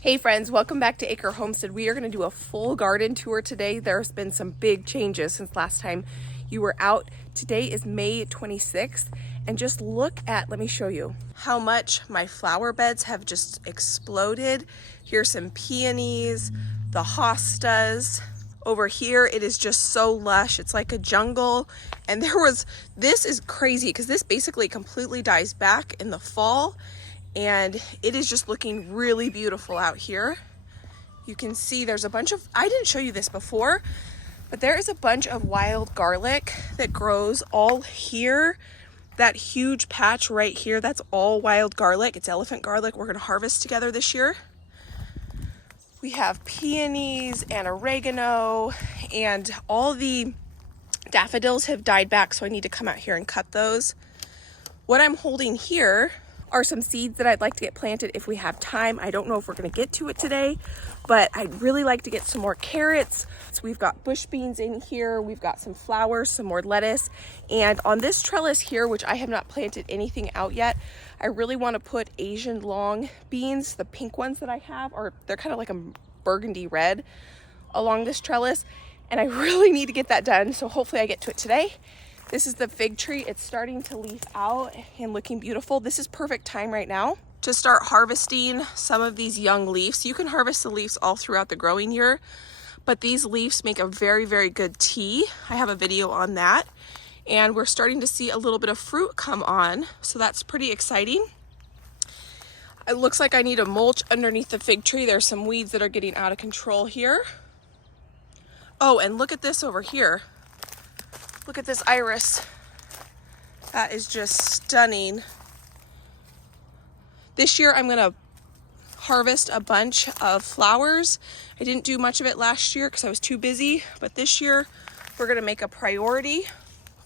Hey friends, welcome back to Acre Homestead. We are going to do a full garden tour today. There's been some big changes since last time you were out. Today is May 26th, and just look at, let me show you how much my flower beds have just exploded. Here's some peonies, the hostas. Over here, it is just so lush. It's like a jungle. And this is crazy because this basically completely dies back in the fall. And it is just looking really beautiful out here. You can see there's a bunch of, I didn't show you this before, but there is a bunch of wild garlic that grows all here. That huge patch right here, that's all wild garlic. It's elephant garlic we're gonna harvest together this year. We have peonies and oregano, and all the daffodils have died back, so I need to come out here and cut those. What I'm holding here are some seeds that I'd like to get planted if we have time. I don't know if we're gonna get to it today, but I'd really like to get some more carrots. So we've got bush beans in here, we've got some flowers, some more lettuce, and on this trellis here, which I have not planted anything out yet, I really wanna put Asian long beans, the pink ones that I have, or they're kind of like a burgundy red along this trellis, and I really need to get that done, so hopefully I get to it today. This is the fig tree. It's starting to leaf out and looking beautiful. This is perfect time right now to start harvesting some of these young leaves. You can harvest the leaves all throughout the growing year, but these leaves make a very, very good tea. I have a video on that. And we're starting to see a little bit of fruit come on, so that's pretty exciting. It looks like I need a mulch underneath the fig tree. There's some weeds that are getting out of control here. Oh, and look at this over here. Look at this iris. That is just stunning. This year I'm gonna harvest a bunch of flowers. I didn't do much of it last year because I was too busy, but this year we're gonna make a priority.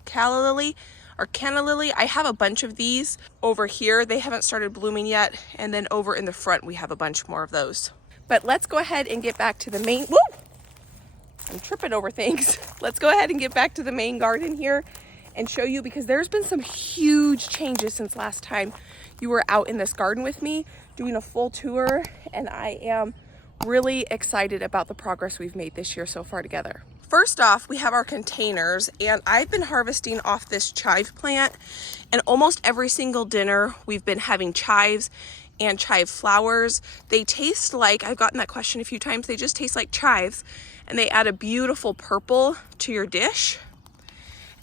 Calla lily or canna lily. I have a bunch of these over here. They haven't started blooming yet. And then over in the front, we have a bunch more of those. But let's go ahead and get back to the main, woo! I'm tripping over things. Let's go ahead and get back to the main garden here and show you, because there's been some huge changes since last time you were out in this garden with me doing a full tour, and I am really excited about the progress we've made this year so far together. First off, we have our containers, and I've been harvesting off this chive plant, and almost every single dinner we've been having chives and chive flowers. They taste like, I've gotten that question a few times, they just taste like chives, and they add a beautiful purple to your dish.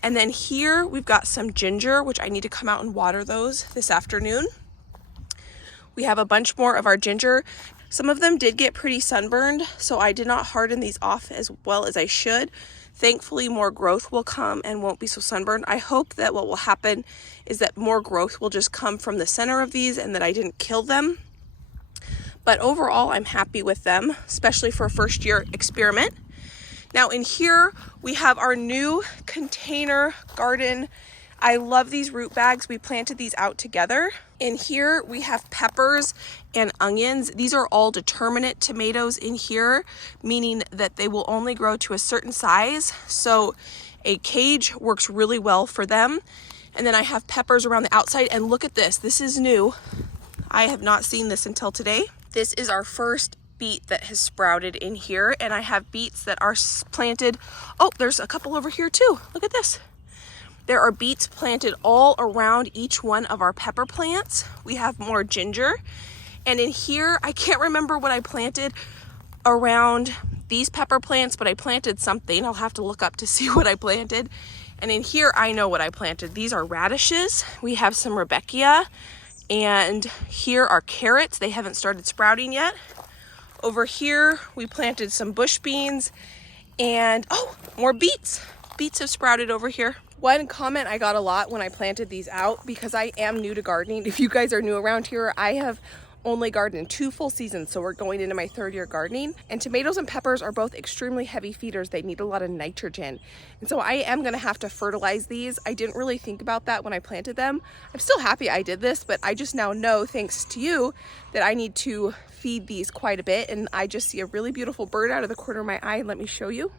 And then here we've got some ginger, which I need to come out and water those this afternoon. We have a bunch more of our ginger. Some of them did get pretty sunburned, so I did not harden these off as well as I should. Thankfully, more growth will come and won't be so sunburned. I hope that what will happen is that more growth will just come from the center of these and that I didn't kill them. But overall, I'm happy with them, especially for a first year experiment. Now in here, we have our new container garden. I love these root bags. We planted these out together. In here, we have peppers and onions. These are all determinate tomatoes in here, meaning that they will only grow to a certain size. So a cage works really well for them. And then I have peppers around the outside, and look at this. This is new. I have not seen this until today. This is our first beet that has sprouted in here, and I have beets that are planted. Oh, there's a couple over here too. Look at this. There are beets planted all around each one of our pepper plants. We have more ginger. And in here, I can't remember what I planted around these pepper plants, but I planted something. I'll have to look up to see what I planted. And in here, I know what I planted. These are radishes. We have some Rebecca. And here are carrots. They haven't started sprouting yet. Over here, we planted some bush beans and, oh, more beets. Beets have sprouted over here. One comment I got a lot when I planted these out, because I am new to gardening. If you guys are new around here, I have only gardened 2 full seasons, so we're going into my 3rd year gardening. And tomatoes and peppers are both extremely heavy feeders. They need a lot of nitrogen. And so I am gonna have to fertilize these. I didn't really think about that when I planted them. I'm still happy I did this, but I just now know, thanks to you, that I need to feed these quite a bit. And I just see a really beautiful bird out of the corner of my eye. Let me show you.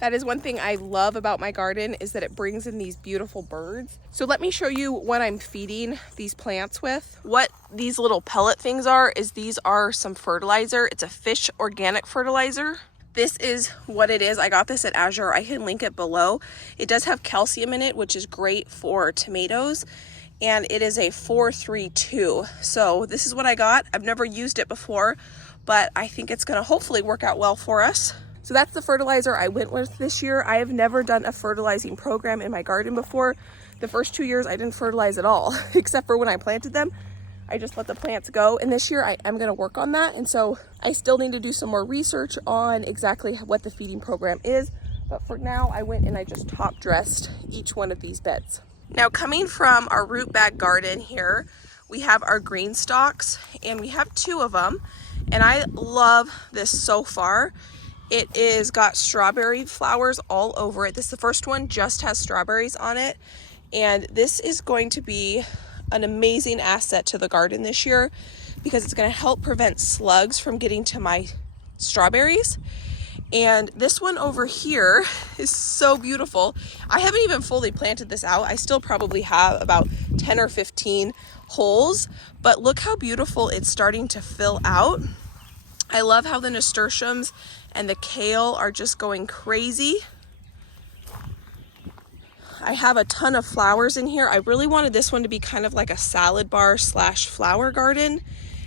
That is one thing I love about my garden, is that it brings in these beautiful birds. So let me show you what I'm feeding these plants with. What these little pellet things are is these are some fertilizer. It's a fish organic fertilizer. This is what it is. I got this at Azure. I can link it below. It does have calcium in it, which is great for tomatoes. And it is a 432. So this is what I got. I've never used it before, but I think it's gonna hopefully work out well for us. So that's the fertilizer I went with this year. I have never done a fertilizing program in my garden before. The first 2 years I didn't fertilize at all, except for when I planted them. I just let the plants go. And this year I am gonna work on that. And so I still need to do some more research on exactly what the feeding program is. But for now, I went and I just top dressed each one of these beds. Now, coming from our root bag garden here, we have our green stalks, and we have 2 of them. And I love this so far. It is got strawberry flowers all over it. The first one just has strawberries on it. And this is going to be an amazing asset to the garden this year, because it's going to help prevent slugs from getting to my strawberries. And this one over here is so beautiful. I haven't even fully planted this out. I still probably have about 10 or 15 holes, but look how beautiful it's starting to fill out. I love how the nasturtiums and the kale are just going crazy. I have a ton of flowers in here. I really wanted this one to be kind of like a salad bar / flower garden.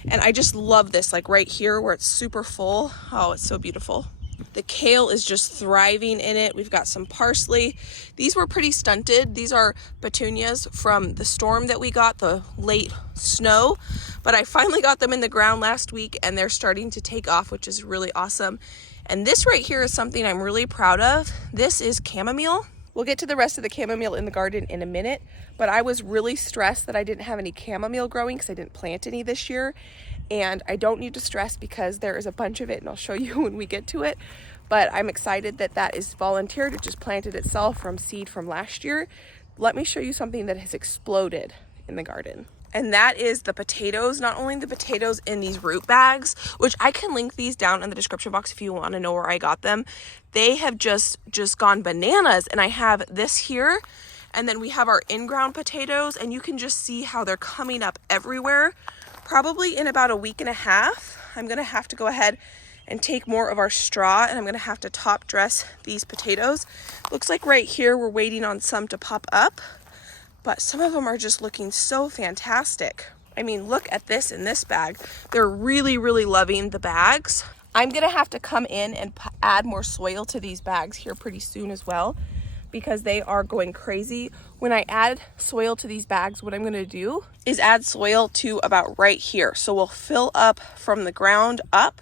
And I just love this, like right here where it's super full. Oh, it's so beautiful. The kale is just thriving in it. We've got some parsley. These were pretty stunted. These are petunias from the storm that we got, the late snow. But I finally got them in the ground last week and they're starting to take off, which is really awesome. And this right here is something I'm really proud of. This is chamomile. We'll get to the rest of the chamomile in the garden in a minute, but I was really stressed that I didn't have any chamomile growing because I didn't plant any this year. And I don't need to stress because there is a bunch of it, and I'll show you when we get to it. But I'm excited that that is volunteered. It just planted itself from seed from last year. Let me show you something that has exploded in the garden. And that is the potatoes. Not only the potatoes in these root bags, which I can link these down in the description box if you want to know where I got them. They have just gone bananas. And I have this here, and then we have our in-ground potatoes, and you can just see how they're coming up everywhere. Probably in about a week and a half, I'm gonna have to go ahead and take more of our straw, and I'm gonna have to top dress these potatoes. Looks like right here we're waiting on some to pop up, but some of them are just looking so fantastic. I mean, look at this in this bag. They're really, really loving the bags. I'm gonna have to come in and add more soil to these bags here pretty soon as well, because they are going crazy. When I add soil to these bags, what I'm gonna do is add soil to about right here. So we'll fill up from the ground up,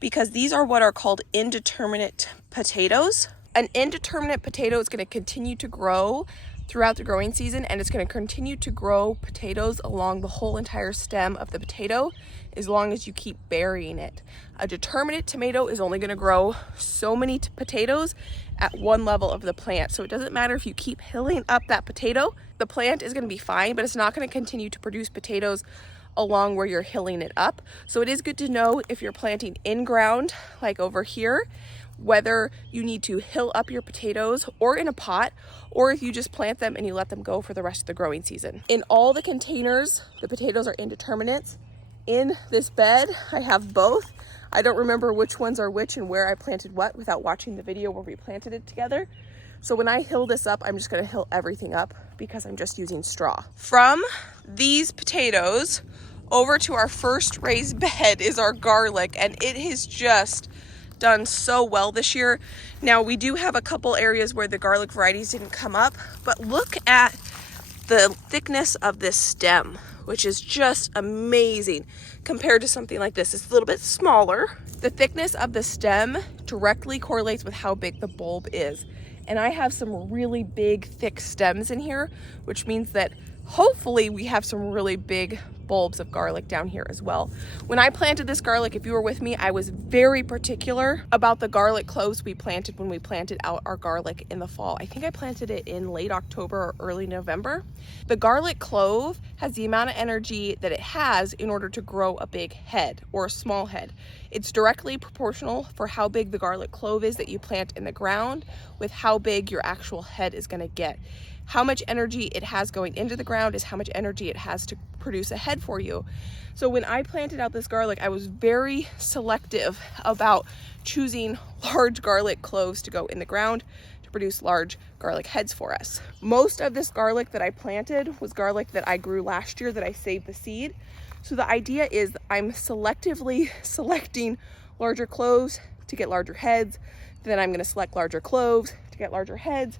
because these are what are called indeterminate potatoes. An indeterminate potato is gonna continue to grow throughout the growing season, and it's gonna continue to grow potatoes along the whole entire stem of the potato as long as you keep burying it. A determinate tomato is only gonna grow so many potatoes at one level of the plant. So it doesn't matter if you keep hilling up that potato, the plant is gonna be fine, but it's not gonna continue to produce potatoes along where you're hilling it up. So it is good to know if you're planting in ground, like over here, whether you need to hill up your potatoes or in a pot, or if you just plant them and you let them go for the rest of the growing season. In all the containers, the potatoes are indeterminates. In this bed, I have both. I don't remember which ones are which and where I planted what without watching the video where we planted it together. So when I hill this up, I'm just gonna hill everything up because I'm just using straw. From these potatoes over to our first raised bed is our garlic, and it has just done so well this year. Now we do have a couple areas where the garlic varieties didn't come up, but look at the thickness of this stem, which is just amazing compared to something like this. It's a little bit smaller. The thickness of the stem directly correlates with how big the bulb is. And I have some really big, thick stems in here, which means that hopefully we have some really big bulbs of garlic down here as well. When I planted this garlic, if you were with me, I was very particular about the garlic cloves we planted when we planted out our garlic in the fall. I think I planted it in late October or early November. The garlic clove has the amount of energy that it has in order to grow a big head or a small head. It's directly proportional for how big the garlic clove is that you plant in the ground with how big your actual head is going to get. How much energy it has going into the ground is how much energy it has to produce a head for you. So when I planted out this garlic, I was very selective about choosing large garlic cloves to go in the ground to produce large garlic heads for us. Most of this garlic that I planted was garlic that I grew last year that I saved the seed. So the idea is I'm selectively selecting larger cloves to get larger heads. Then I'm going to select larger cloves to get larger heads.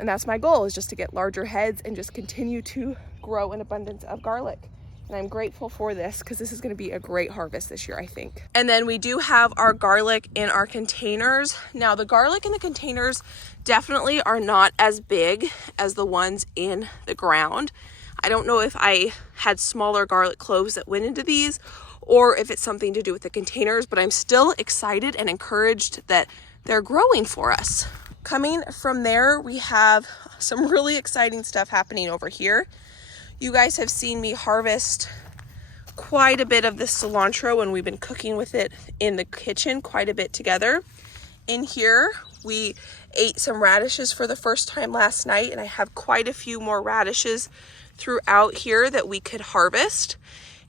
And that's my goal, is just to get larger heads and just continue to grow an abundance of garlic. And I'm grateful for this because this is going to be a great harvest this year, I think. And then we do have our garlic in our containers. Now the garlic in the containers definitely are not as big as the ones in the ground. I don't know if I had smaller garlic cloves that went into these or if it's something to do with the containers, but I'm still excited and encouraged that they're growing for us. Coming from there, we have some really exciting stuff happening over here. You guys have seen me harvest quite a bit of this cilantro and we've been cooking with it in the kitchen quite a bit together. In here, we ate some radishes for the first time last night, and I have quite a few more radishes throughout here that we could harvest.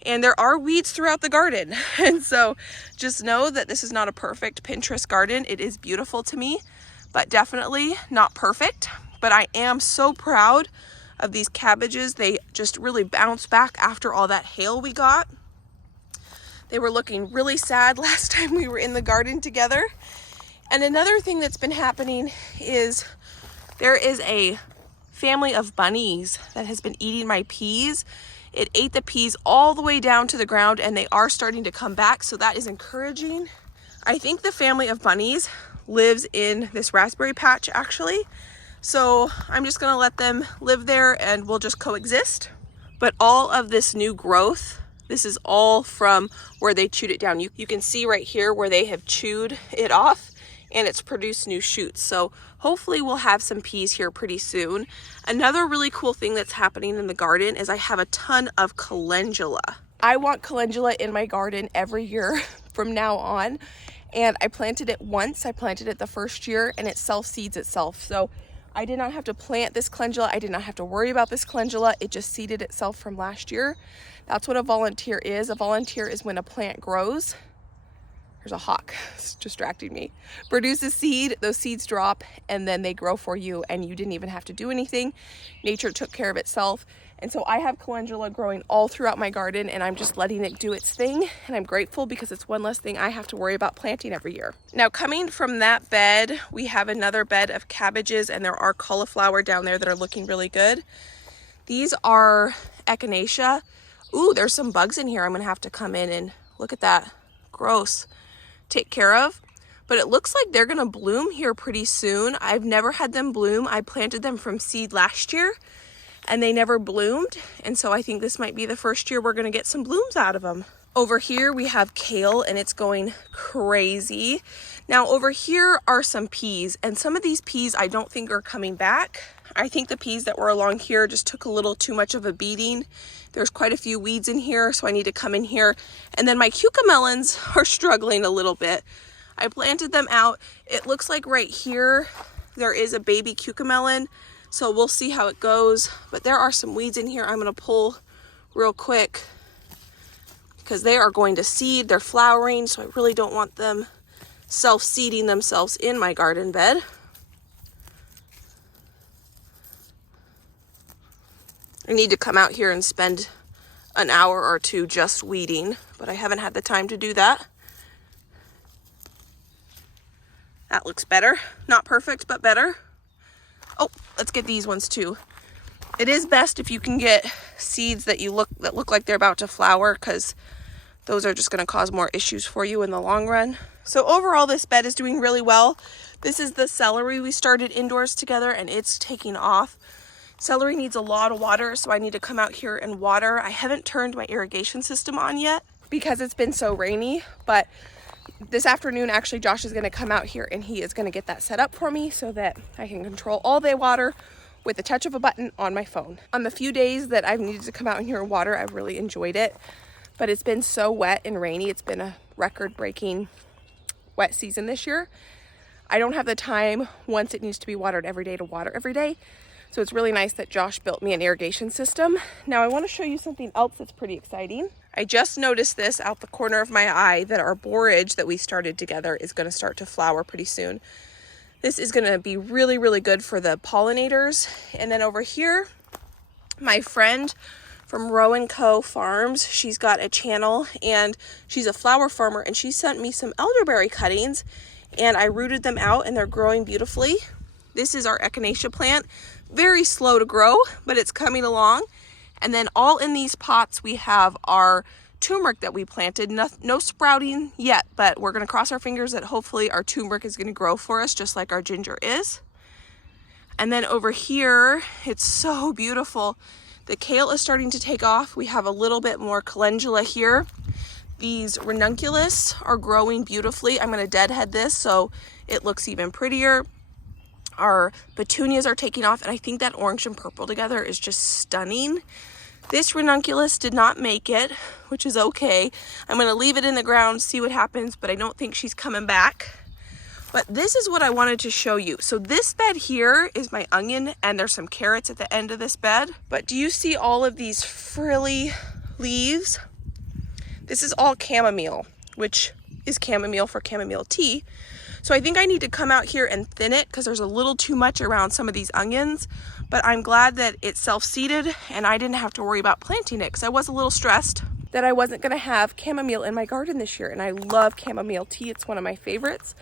And there are weeds throughout the garden. And so just know that this is not a perfect Pinterest garden. It is beautiful to me, but definitely not perfect. But I am so proud of these cabbages. They just really bounced back after all that hail we got. They were looking really sad last time we were in the garden together. And another thing that's been happening is there is a family of bunnies that has been eating my peas. It ate the peas all the way down to the ground and they are starting to come back, so that is encouraging. I think the family of bunnies lives in this raspberry patch actually. So I'm just gonna let them live there and we'll just coexist. But all of this new growth, this is all from where they chewed it down. You can see right here where they have chewed it off and it's produced new shoots. So hopefully we'll have some peas here pretty soon. Another really cool thing that's happening in the garden is I have a ton of calendula. I want calendula in my garden every year from now on. And I planted it once. I planted it the first year and it self-seeds itself. So I did not have to plant this calendula. I did not have to worry about this calendula. It just seeded itself from last year. That's what a volunteer is. A volunteer is when a plant grows. There's a hawk, it's distracting me. Produces seed, those seeds drop, and then they grow for you, and you didn't even have to do anything. Nature took care of itself. And so I have calendula growing all throughout my garden, and I'm just letting it do its thing. And I'm grateful because it's one less thing I have to worry about planting every year. Now, coming from that bed, we have another bed of cabbages, and there are cauliflower down there that are looking really good. These are echinacea. Ooh, there's some bugs in here. I'm gonna have to come in and look at that. Gross. Take care of. But it looks like they're gonna bloom here pretty soon. I've never had them bloom. I planted them from seed last year and they never bloomed. And so I think this might be the first year we're gonna get some blooms out of them. Over here we have kale and it's going crazy. Now over here are some peas, and some of these peas I don't think are coming back. I think the peas that were along here just took a little too much of a beating. There's quite a few weeds in here, so I need to come in here. And then my cucamelons are struggling a little bit. I planted them out. It looks like right here there is a baby cucamelon, so we'll see how it goes. But there are some weeds in here I'm gonna pull real quick because they are going to seed. They're flowering, so I really don't want them self-seeding themselves in my garden bed. I need to come out here and spend an hour or two just weeding, but I haven't had the time to do that. That looks better. Not perfect, but better. Oh, let's get these ones too. It is best if you can get seeds that look like they're about to flower, because those are just going to cause more issues for you in the long run. So overall, this bed is doing really well. This is the celery we started indoors together, and it's taking off. Celery needs a lot of water, so I need to come out here and water. I haven't turned my irrigation system on yet because it's been so rainy, but this afternoon, actually, Josh is gonna come out here and he is gonna get that set up for me so that I can control all day water with the touch of a button on my phone. On the few days that I've needed to come out in here and water, I've really enjoyed it, but it's been so wet and rainy. It's been a record-breaking wet season this year. I don't have the time once it needs to be watered every day to water every day. So it's really nice that Josh built me an irrigation system. Now I want to show you something else that's pretty exciting. I just noticed this out the corner of my eye, that our borage that we started together is going to start to flower pretty soon. This is going to be really, really good for the pollinators. And then over here, my friend from Row & Co Farms, she's got a channel and she's a flower farmer, and she sent me some elderberry cuttings and I rooted them out and they're growing beautifully. This is our echinacea plant. Very slow to grow, but it's coming along. And then all in these pots, we have our turmeric that we planted. No sprouting yet, but we're gonna cross our fingers that hopefully our turmeric is gonna grow for us, just like our ginger is. And then over here, it's so beautiful. The kale is starting to take off. We have a little bit more calendula here. These ranunculus are growing beautifully. I'm gonna deadhead this so it looks even prettier. Our petunias are taking off, and I think that orange and purple together is just stunning. This ranunculus did not make it, which is okay. I'm gonna leave it in the ground, see what happens, but I don't think she's coming back. But this is what I wanted to show you. So this bed here is my onion, and there's some carrots at the end of this bed. But do you see all of these frilly leaves? This is all chamomile, which is chamomile for chamomile tea. So I think I need to come out here and thin it because there's a little too much around some of these onions, but I'm glad that it's self-seeded and I didn't have to worry about planting it because I was a little stressed that I wasn't gonna have chamomile in my garden this year, and I love chamomile tea. It's one of my favorites.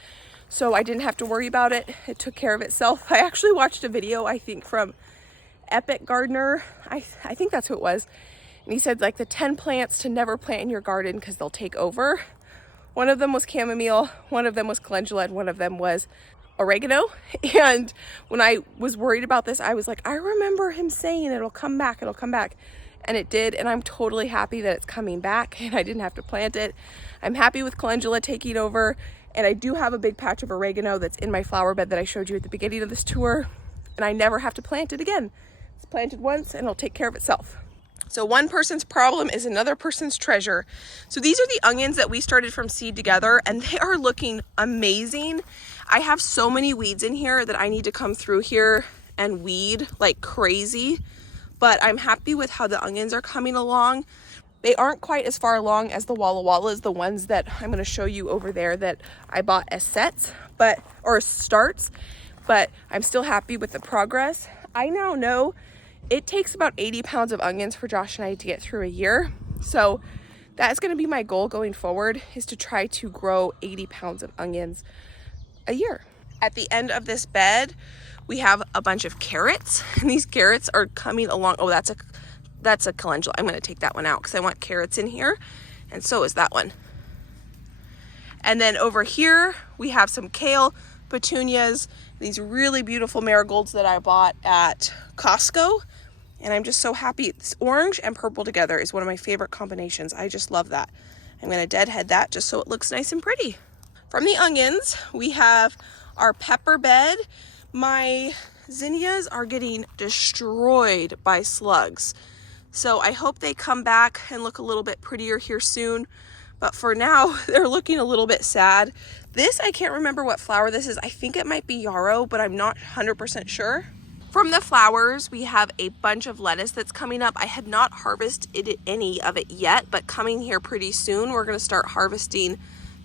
So I didn't have to worry about it. It took care of itself. I actually watched a video, I think from Epic Gardener. I think that's who it was. And he said like the 10 plants to never plant in your garden because they'll take over. One of them was chamomile, one of them was calendula, and one of them was oregano. And when I was worried about this, I was like, I remember him saying it'll come back, it'll come back. And it did, and I'm totally happy that it's coming back and I didn't have to plant it. I'm happy with calendula taking over, and I do have a big patch of oregano that's in my flower bed that I showed you at the beginning of this tour, and I never have to plant it again. It's planted once and it'll take care of itself. So one person's problem is another person's treasure. So these are the onions that we started from seed together, and they are looking amazing. I have so many weeds in here that I need to come through here and weed like crazy, but I'm happy with how the onions are coming along. They aren't quite as far along as the Walla Wallas, the ones that I'm gonna show you over there that I bought as sets, or starts, but I'm still happy with the progress. I now know it takes about 80 pounds of onions for Josh and I to get through a year. So that's gonna be my goal going forward, is to try to grow 80 pounds of onions a year. At the end of this bed, we have a bunch of carrots, and these carrots are coming along. Oh, that's a calendula. I'm gonna take that one out because I want carrots in here, and so is that one. And then over here, we have some kale, petunias, these really beautiful marigolds that I bought at Costco. And I'm just so happy. This orange and purple together is one of my favorite combinations. I just love that. I'm gonna deadhead that just so it looks nice and pretty. From the onions, we have our pepper bed. My zinnias are getting destroyed by slugs. So I hope they come back and look a little bit prettier here soon. But for now, they're looking a little bit sad. This, I can't remember what flower this is. I think it might be yarrow, but I'm not 100% sure. From the flowers, we have a bunch of lettuce that's coming up. I have not harvested any of it yet, but coming here pretty soon, we're gonna start harvesting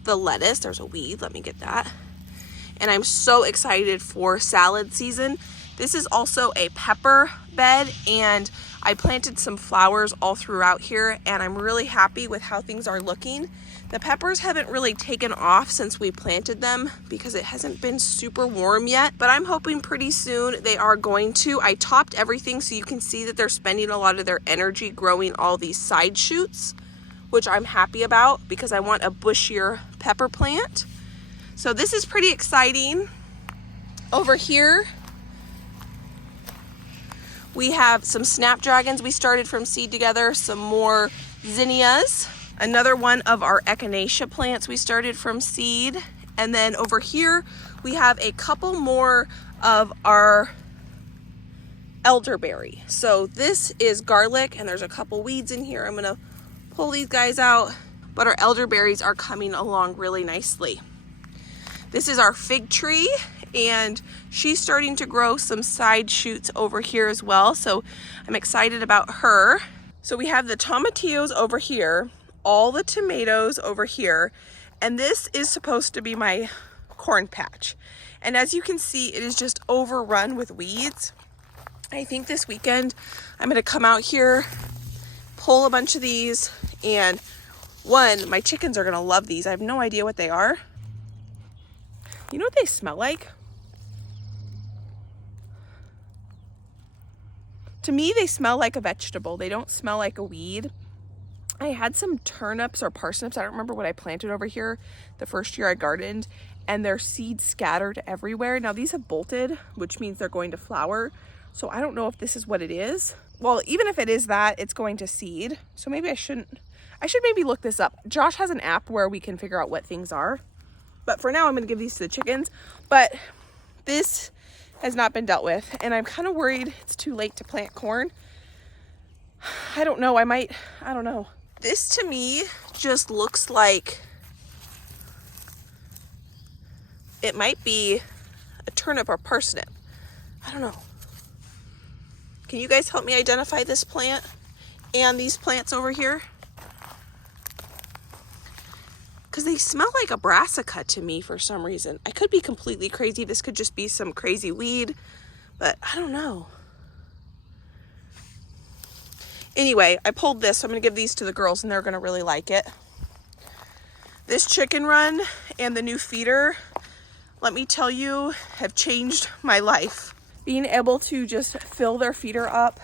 the lettuce. There's a weed, let me get that. And I'm so excited for salad season. This is also a pepper bed, and I planted some flowers all throughout here, and I'm really happy with how things are looking. The peppers haven't really taken off since we planted them because it hasn't been super warm yet, but I'm hoping pretty soon they are going to. I topped everything so you can see that they're spending a lot of their energy growing all these side shoots, which I'm happy about because I want a bushier pepper plant. So this is pretty exciting. Over here, We have some snapdragons we started from seed together, some more zinnias, another one of our echinacea plants we started from seed. And then over here, we have a couple more of our elderberry. So this is garlic, and there's a couple weeds in here. I'm gonna pull these guys out, but our elderberries are coming along really nicely. This is our fig tree, and she's starting to grow some side shoots over here as well. So I'm excited about her. So we have the tomatillos over here, all the tomatoes over here, and this is supposed to be my corn patch. And as you can see, it is just overrun with weeds. I think this weekend I'm gonna come out here, pull a bunch of these, and my chickens are gonna love these. I have no idea what they are. You know what they smell like? To me, they smell like a vegetable. They don't smell like a weed. I had some turnips or parsnips. I don't remember what I planted over here the first year I gardened, and their seeds scattered everywhere. Now these have bolted, which means they're going to flower. So I don't know if this is what it is. Well, even if it is that, it's going to seed. So maybe I should maybe look this up. Josh has an app where we can figure out what things are. But for now, I'm gonna give these to the chickens. But this has not been dealt with, and I'm kind of worried it's too late to plant corn. I don't know, I don't know. This to me just looks like it might be a turnip or parsnip. I don't know. Can you guys help me identify this plant and these plants over here? Because they smell like a brassica to me for some reason. I could be completely crazy. This could just be some crazy weed, but I don't know. Anyway, I pulled this, so I'm gonna give these to the girls and they're gonna really like it. This chicken run and the new feeder, let me tell you, have changed my life. Being able to just fill their feeder up,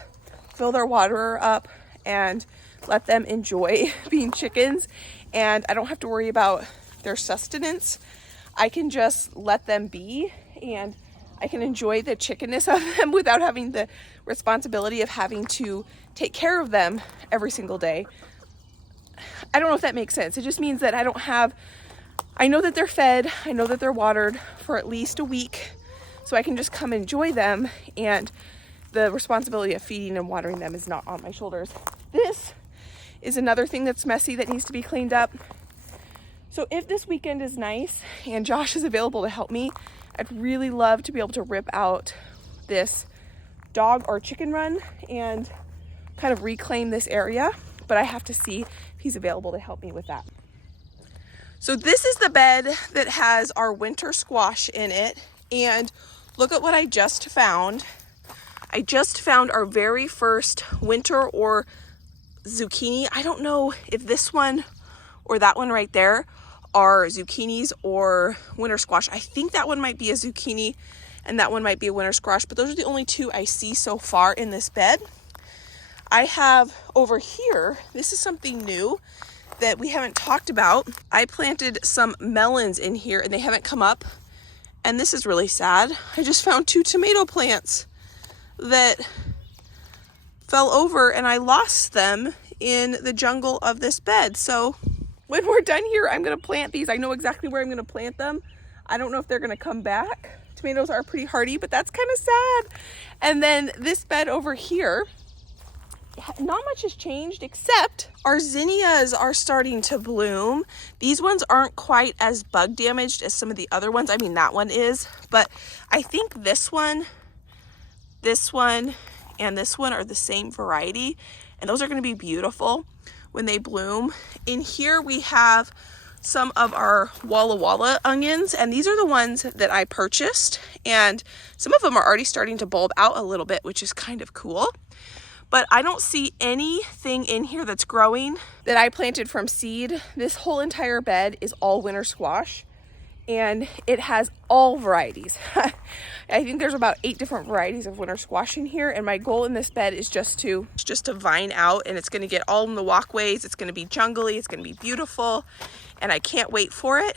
fill their waterer up, and let them enjoy being chickens, and I don't have to worry about their sustenance. I can just let them be, and I can enjoy the chickenness of them without having the responsibility of having to take care of them every single day. I don't know if that makes sense. It just means that I know that they're fed, I know that they're watered for at least a week, so I can just come enjoy them, and the responsibility of feeding and watering them is not on my shoulders. This is another thing that's messy that needs to be cleaned up. So if this weekend is nice and Josh is available to help me, I'd really love to be able to rip out this dog or chicken run and kind of reclaim this area, but I have to see if he's available to help me with that. So this is the bed that has our winter squash in it, and look at what I just found. I just found our very first winter or zucchini. I don't know if this one or that one right there are zucchinis or winter squash. I think that one might be a zucchini and that one might be a winter squash, but those are the only two I see so far in this bed. I have over here, this is something new that we haven't talked about. I planted some melons in here and they haven't come up, and this is really sad. I just found 2 tomato plants that fell over and I lost them in the jungle of this bed. So when we're done here, I'm gonna plant these. I know exactly where I'm gonna plant them. I don't know if they're gonna come back. Tomatoes are pretty hardy, but that's kind of sad. And then this bed over here, not much has changed except our zinnias are starting to bloom. These ones aren't quite as bug damaged as some of the other ones. I mean, that one is, but I think this one, and this one are the same variety, and those are going to be beautiful when they bloom. In here we have some of our Walla Walla onions, and these are the ones that I purchased, and some of them are already starting to bulb out a little bit, which is kind of cool. But I don't see anything in here that's growing that I planted from seed. This whole entire bed is all winter squash, and it has all varieties. I think there's about 8 different varieties of winter squash in here, and my goal in this bed is just to vine out, and it's gonna get all in the walkways. It's gonna be jungly, it's gonna be beautiful, and I can't wait for it.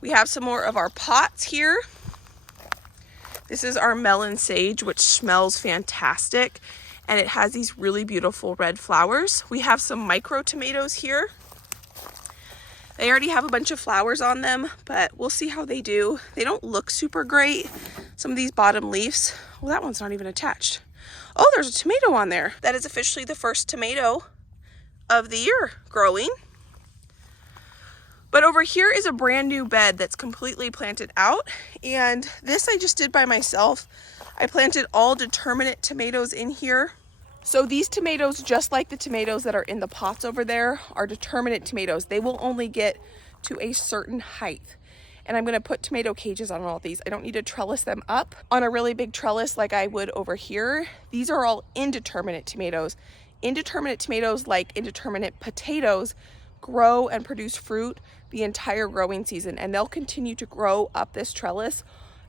We have some more of our pots here. This is our melon sage, which smells fantastic, and it has these really beautiful red flowers. We have some micro tomatoes here. They already have a bunch of flowers on them, but we'll see how they do. They don't look super great. Some of these bottom leaves, well, that one's not even attached. Oh, there's a tomato on there. That is officially the first tomato of the year growing. But over here is a brand new bed that's completely planted out. And this I just did by myself. I planted all determinate tomatoes in here. So these tomatoes, just like the tomatoes that are in the pots over there, are determinate tomatoes. They will only get to a certain height. And I'm gonna put tomato cages on all these. I don't need to trellis them up on a really big trellis like I would over here. These are all indeterminate tomatoes. Indeterminate tomatoes, like indeterminate potatoes, grow and produce fruit the entire growing season, and they'll continue to grow up this trellis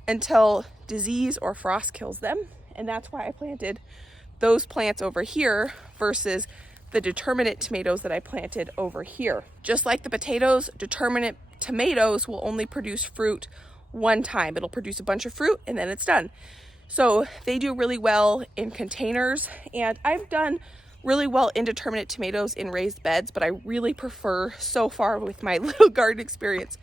until disease or frost kills them. And that's why I planted those plants over here versus the determinate tomatoes that I planted over here. Just like the potatoes, determinate tomatoes will only produce fruit one time. It'll produce a bunch of fruit and then it's done. So they do really well in containers, and I've done really well indeterminate tomatoes in raised beds, but I really prefer, so far with my little garden experience,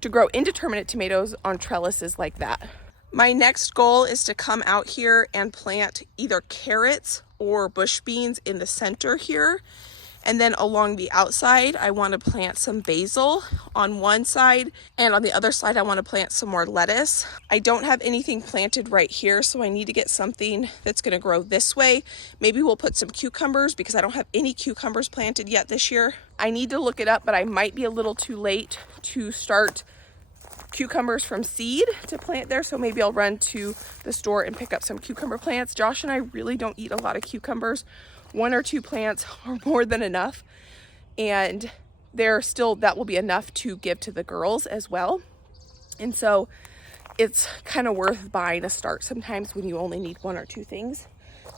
to grow indeterminate tomatoes on trellises like that. My next goal is to come out here and plant either carrots or bush beans in the center here. And then along the outside, I want to plant some basil on one side, and on the other side, I want to plant some more lettuce. I don't have anything planted right here, so I need to get something that's going to grow this way. Maybe we'll put some cucumbers because I don't have any cucumbers planted yet this year. I need to look it up, but I might be a little too late to start cucumbers from seed to plant there, so maybe I'll run to the store and pick up some cucumber plants. Josh and I really don't eat a lot of cucumbers. 1 or 2 plants are more than enough, and that will be enough to give to the girls as well. And so it's kind of worth buying a start sometimes when you only need 1 or 2 things.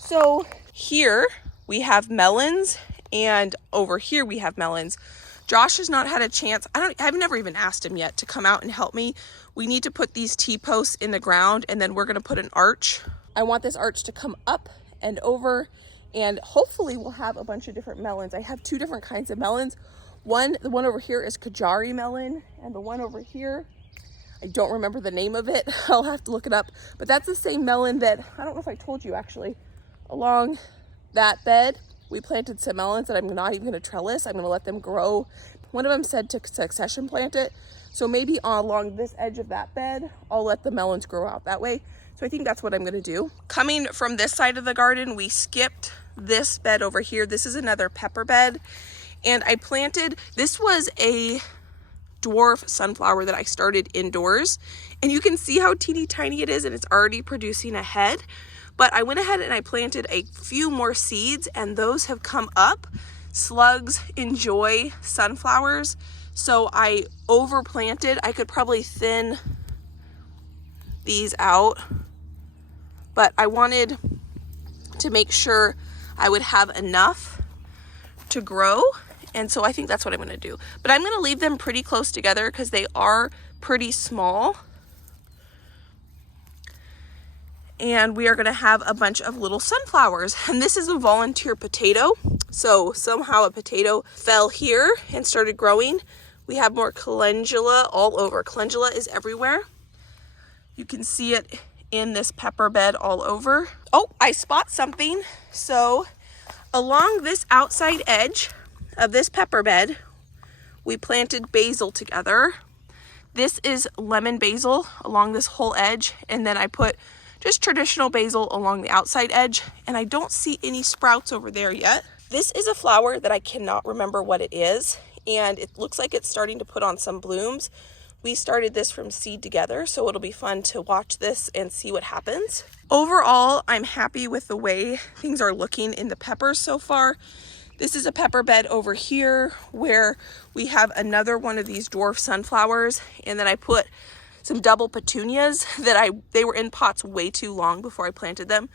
So here we have melons, and over here we have melons. Josh has not had a chance. I've never even asked him yet to come out and help me. We need to put these T-posts in the ground, and then we're going to put an arch. I want this arch to come up and over, and hopefully we'll have a bunch of different melons. I have 2 different kinds of melons. The one over here is Kajari melon, and the one over here, I don't remember the name of it. I'll have to look it up. But that's the same melon that, I don't know if I told you actually, along that bed, we planted some melons that I'm not even gonna trellis. I'm gonna let them grow. One of them said to succession plant it. So maybe along this edge of that bed, I'll let the melons grow out that way. So I think that's what I'm gonna do. Coming from this side of the garden, we skipped this bed over here. This is another pepper bed. And I planted, this was a dwarf sunflower that I started indoors. And you can see how teeny tiny it is, and it's already producing a head. But I went ahead and I planted a few more seeds, and those have come up. Slugs enjoy sunflowers. So I overplanted. I could probably thin these out, but I wanted to make sure I would have enough to grow, and so I think that's what I'm going to do. But I'm going to leave them pretty close together because they are pretty small, and we are going to have a bunch of little sunflowers. And this is a volunteer potato, so somehow a potato fell here and started growing. We have more calendula all over. Calendula is everywhere. You can see it in this pepper bed all over. Oh, I spot something. So along this outside edge of this pepper bed, we planted basil together. This is lemon basil along this whole edge, and then I put just traditional basil along the outside edge, and I don't see any sprouts over there yet. This is a flower that I cannot remember what it is, and it looks like it's starting to put on some blooms. We started this from seed together, so it'll be fun to watch this and see what happens. Overall, I'm happy with the way things are looking in the peppers so far. This is a pepper bed over here where we have another one of these dwarf sunflowers, and then I put some double petunias that they were in pots way too long before I planted them.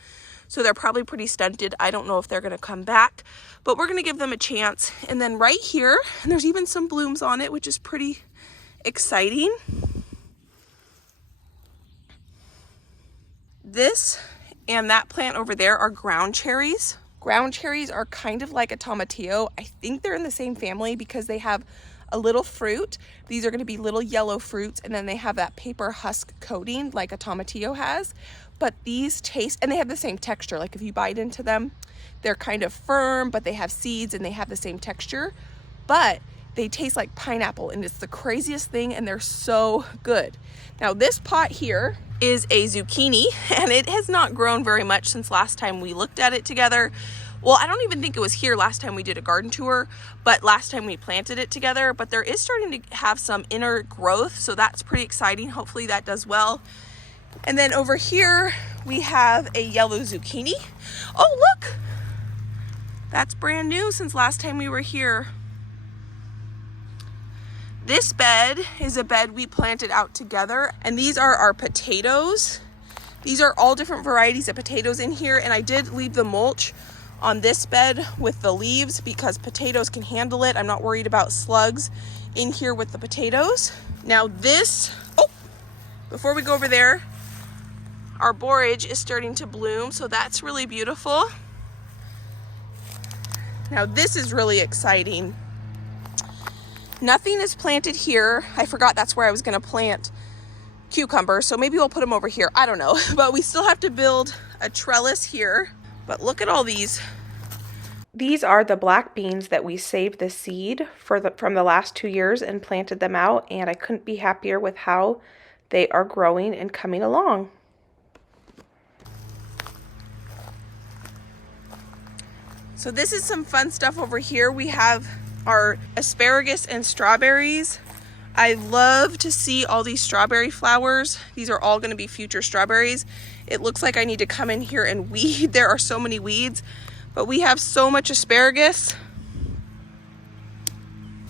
So they're probably pretty stunted. I don't know if they're gonna come back, but we're gonna give them a chance. And then right here, and there's even some blooms on it, which is pretty exciting. This and that plant over there are ground cherries. Ground cherries are kind of like a tomatillo. I think they're in the same family because they have a little fruit. These are going to be little yellow fruits, and then they have that paper husk coating like a tomatillo has. But these taste, and they have the same texture. Like if you bite into them, they're kind of firm, but they have seeds and they have the same texture. But they taste like pineapple, and it's the craziest thing, and they're so good. Now this pot here is a zucchini, and it has not grown very much since last time we looked at it together. Well, I don't even think it was here last time we did a garden tour, but last time we planted it together. But there is starting to have some inner growth, so that's pretty exciting. Hopefully that does well. And then over here we have a yellow zucchini. Oh, look! That's brand new since last time we were here. This bed is a bed we planted out together, and these are our potatoes. These are all different varieties of potatoes in here, and I did leave the mulch on this bed with the leaves because potatoes can handle it. I'm not worried about slugs in here with the potatoes. Now this, before we go over there, our borage is starting to bloom, so that's really beautiful. Now this is really exciting. Nothing is planted here. I forgot that's where I was gonna plant cucumbers, so maybe we'll put them over here. I don't know, but we still have to build a trellis here. But look at all these. These are the black beans that we saved the seed from the last 2 years and planted them out, and I couldn't be happier with how they are growing and coming along. So this is some fun stuff over here. We have our asparagus and strawberries. I love to see all these strawberry flowers. These are all going to be future strawberries. It looks like I need to come in here and weed. There are so many weeds, but we have so much asparagus.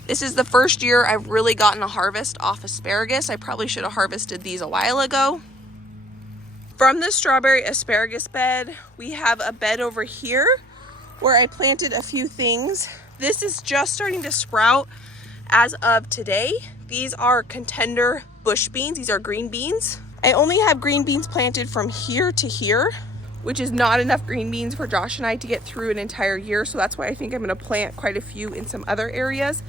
This is the first year I've really gotten a harvest off asparagus. I probably should have harvested these a while ago. From the strawberry asparagus bed, we have a bed over here where I planted a few things. This is just starting to sprout as of today. These are contender bush beans. These are green beans. I only have green beans planted from here to here, which is not enough green beans for Josh and I to get through an entire year. So that's why I think I'm gonna plant quite a few in some other areas.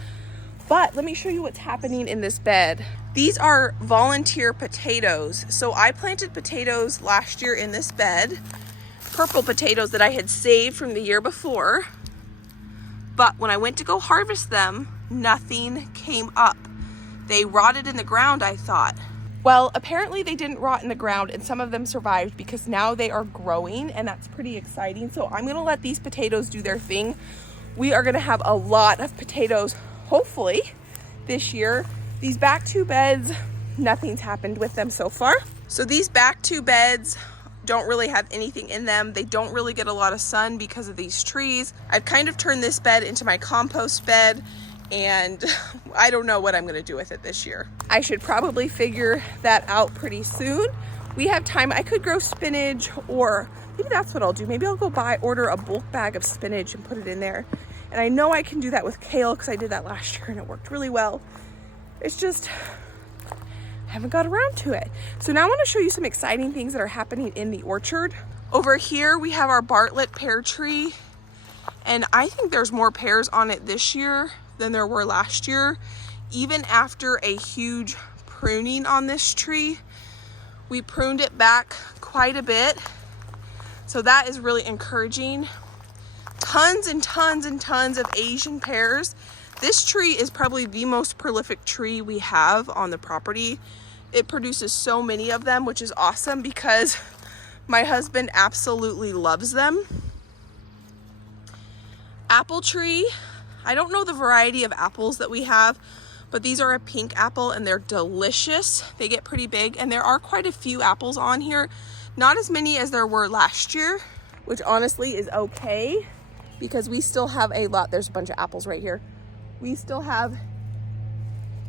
But let me show you what's happening in this bed. These are volunteer potatoes. So I planted potatoes last year in this bed, purple potatoes that I had saved from the year before. But when I went to go harvest them, nothing came up. They rotted in the ground, I thought. Well, apparently they didn't rot in the ground, and some of them survived because now they are growing, and that's pretty exciting. So I'm gonna let these potatoes do their thing. We are gonna have a lot of potatoes, hopefully, this year. These back 2 beds, nothing's happened with them so far. So these back 2 beds don't really have anything in them. They don't really get a lot of sun because of these trees. I've kind of turned this bed into my compost bed, and I don't know what I'm gonna do with it this year. I should probably figure that out pretty soon. We have time. I could grow spinach, or maybe that's what I'll do. Maybe I'll go order a bulk bag of spinach and put it in there. And I know I can do that with kale because I did that last year and it worked really well. It's just, I haven't got around to it. So now I want to show you some exciting things that are happening in the orchard. Over here we have our Bartlett pear tree, and I think there's more pears on it this year than there were last year. Even after a huge pruning on this tree, we pruned it back quite a bit. So that is really encouraging. Tons and tons and tons of Asian pears. This tree is probably the most prolific tree we have on the property. It produces so many of them, which is awesome because my husband absolutely loves them. Apple tree. I don't know the variety of apples that we have, but these are a pink apple and they're delicious. They get pretty big, and there are quite a few apples on here. Not as many as there were last year, which honestly is okay because we still have a lot. There's a bunch of apples right here. We still have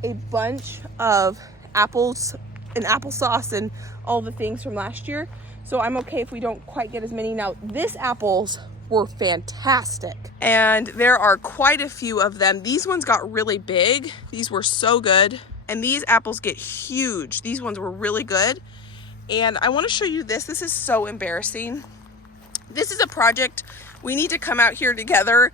a bunch of apples and applesauce and all the things from last year. So I'm okay if we don't quite get as many. Now, this apples were fantastic, and there are quite a few of them. These ones got really big. These were so good, and these apples get huge. These ones were really good. And I want to show you this. This is so embarrassing. This is a project we need to come out here together.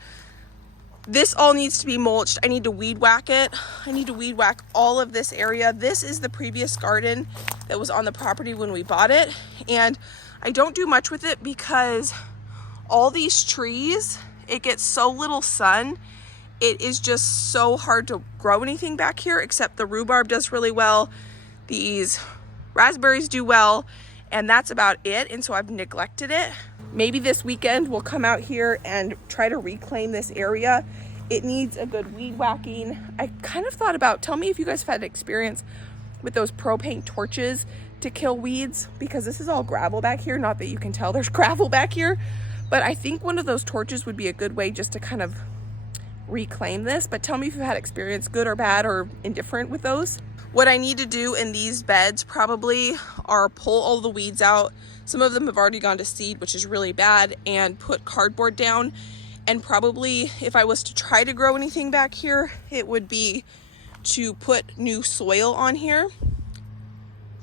This all needs to be mulched. I need to weed whack it. I need to weed whack all of this area. This is the previous garden that was on the property when we bought it. And I don't do much with it because all these trees, it gets so little sun. It is just so hard to grow anything back here, except the rhubarb does really well. These raspberries do well, and that's about it. And so I've neglected it. Maybe this weekend we'll come out here and try to reclaim this area. It needs a good weed whacking. I kind of thought about, tell me if you guys have had experience with those propane torches to kill weeds, because this is all gravel back here. Not that you can tell there's gravel back here, but I think one of those torches would be a good way just to kind of reclaim this. But tell me if you've had experience, good or bad or indifferent, with those. What I need to do in these beds probably are pull all the weeds out. Some of them have already gone to seed, which is really bad, and put cardboard down. And probably if I was to try to grow anything back here, it would be to put new soil on here.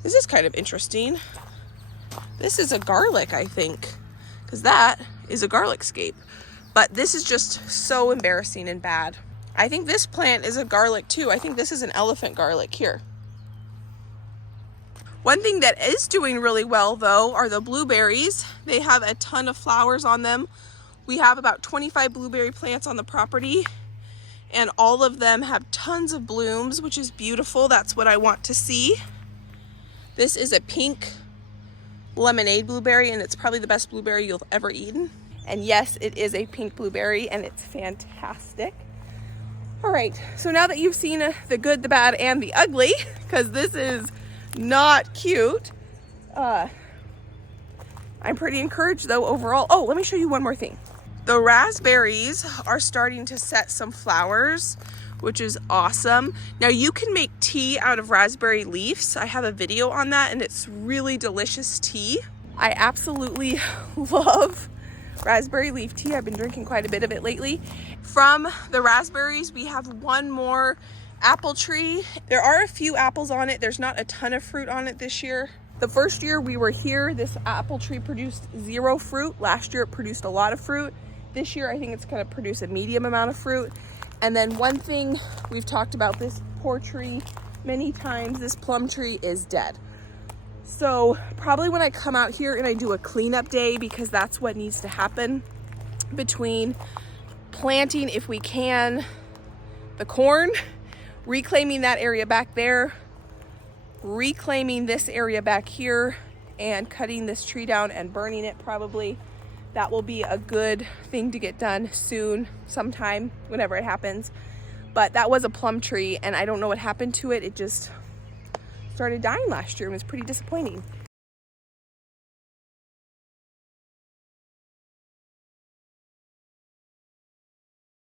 This is kind of interesting. This is a garlic, I think, because that is a garlic scape. But this is just so embarrassing and bad. I think this plant is a garlic too. I think this is an elephant garlic here. One thing that is doing really well though are the blueberries. They have a ton of flowers on them. We have about 25 blueberry plants on the property, and all of them have tons of blooms, which is beautiful. That's what I want to see. This is a pink lemonade blueberry, and it's probably the best blueberry you'll ever eaten. And yes, it is a pink blueberry, and it's fantastic. All right, so now that you've seen the good, the bad, and the ugly, because this is not cute, I'm pretty encouraged though overall. Oh, let me show you one more thing. The raspberries are starting to set some flowers, which is awesome. Now you can make tea out of raspberry leaves. I have a video on that, and it's really delicious tea. I absolutely love raspberry leaf tea. I've been drinking quite a bit of it lately. From the raspberries, we have one more apple tree. There are a few apples on it. There's not a ton of fruit on it this year. The first year we were here, this apple tree produced 0 fruit. Last year it produced a lot of fruit. This year I think it's going to produce a medium amount of fruit. And then one thing we've talked about, this poor tree many times, this plum tree is dead. So probably when I come out here and I do a cleanup day, because that's what needs to happen between planting, if we can, the corn, reclaiming that area back there, reclaiming this area back here, and cutting this tree down and burning it probably. That will be a good thing to get done soon, sometime, whenever it happens. But that was a plum tree, and I don't know what happened to it. It just started dying last year and was pretty disappointing.